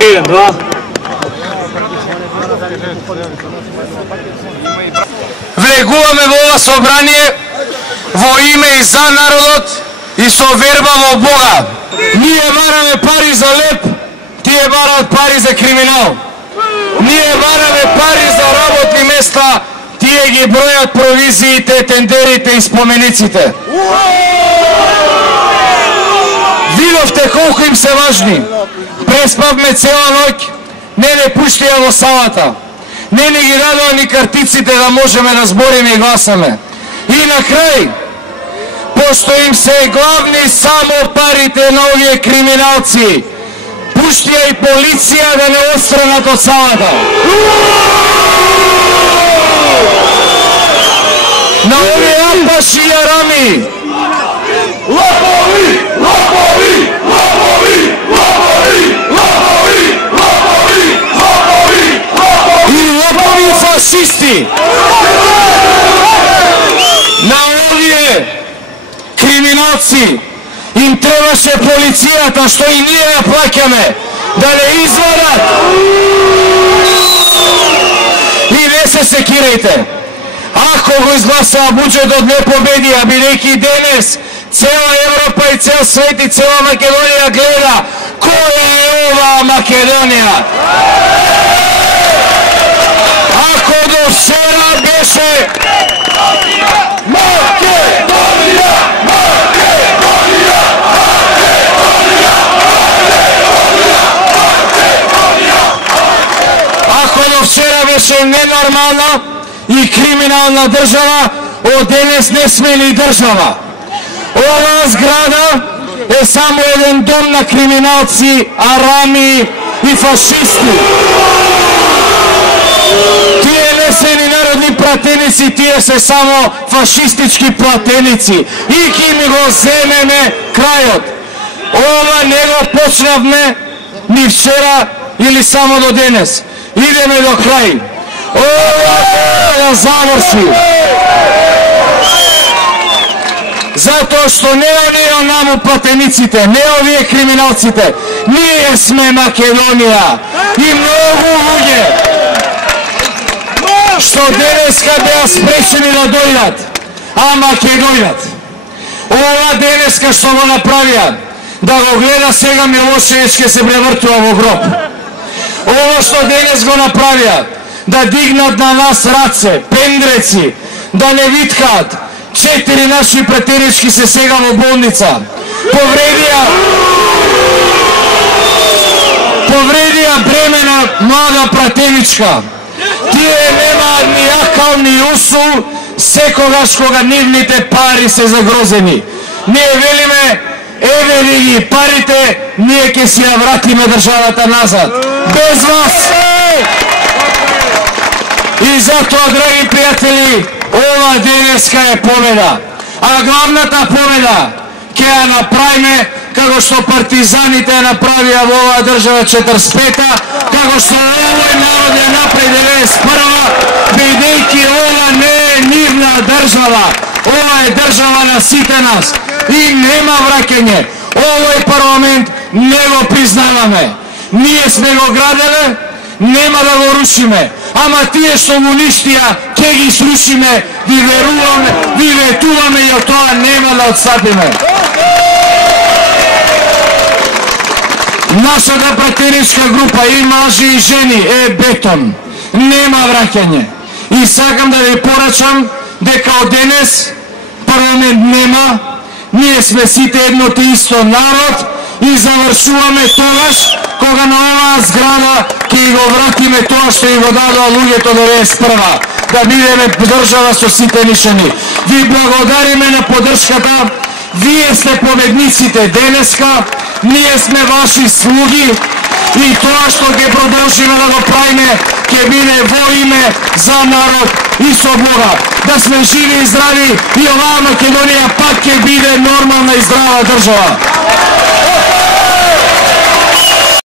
Еден, два. Влегуваме во ова собрание во име и за народот и со верба во Бога. Ние бараме пари за леп, тие бараат пари за криминал. Ние бараме пари за работни места, тие ги бројат провизиите, тендерите и спомениците. Видовте колку им се важни. Преспавме цела ноќ, не пуштија во салата. Не ни ги дадоа ни картиците да можеме да збориме и гласаме. И на крај, пошто им се главни само парите на овие криминалци, пуштија и полиција да не отстранат од салата. На овие апаши и арами, лопови, лопови, лопови, лопови, лопови, лопови, лопови, лопови и лопови фашисти. На овие криминалци им требаше полицијата, што и ние ја плаќаме, да не извадат. И не се секирајте. Ако го изгласаа буџетот не победија, бидејќи денес цела Европа и цел свет и цела Македонија гледа која е ова Македонија. Ако до вчера беше Македонија, Македонија, Македонија, Македонија. Ако до вчера беше ненормална и криминална држава, од денес не сме ни држава. Ова зграда е само еден дом на криминалци, арами и фашисти. Тие не се ни народни пратеници, тие се само фашистички платеници. И ки ми го земеме крајот. Ова не го почнавме ни вчера или само до денес. Идеме до крај. Ова да заврши. Затоа што не оние онаму платениците, не овие криминалците. Ние сме Македонија и многу луѓе што денеска беа спречени да дојдат, ама ќе дојдат. Ова денеска што го направија, да го гледа сега Милошевиќ ќе се превртува во гроб. Ова што денес го направија, да дигнат на нас раце, пендреци, да не виткаат. 4 наши пратенички се сега во болница. Повредија бремена млада пратеничка. Тие немаат ни акал, ни усул, секогаш кога нивните пари се загрозени. Ние велиме, еве ви ги парите, ние ќе си ја вратиме државата назад. Без вас! И затоа, драги пријатели, ова денеска е победа. А главната победа ќе ја направиме како што партизаните ја направија во оваа држава 45-та, како што овој народ ја направи 91-ва, бидејќи ова не е нивна држава. Ова е држава на сите нас. И нема враќање. Овој парламент не го признаваме. Ние сме го граделе, нема да го рушиме. Ама тие што го уништија, ќе ги срушиме, ви веруваме, ви ветуваме и од тоа нема да отстапиме. Нашата пратеничка група и мажи и жени е бетон. Нема враќање. И сакам да ви порачам дека од денес парламент нема, ние сме сите едно те исто народ и завршуваме тогаш кога на оваа зграда ќе го вратиме тоа што и го дадоа луѓето 91-ва, да бидеме држава со сите нишани. Ви благодариме на поддршката, вие сте победниците денеска, ние сме ваши слуги и тоа што ќе продолжиме да го правиме ќе биде во име за народ и со Бога. Да сме живи и здрави и оваа Македонија пак ќе биде нормална и здрава држава.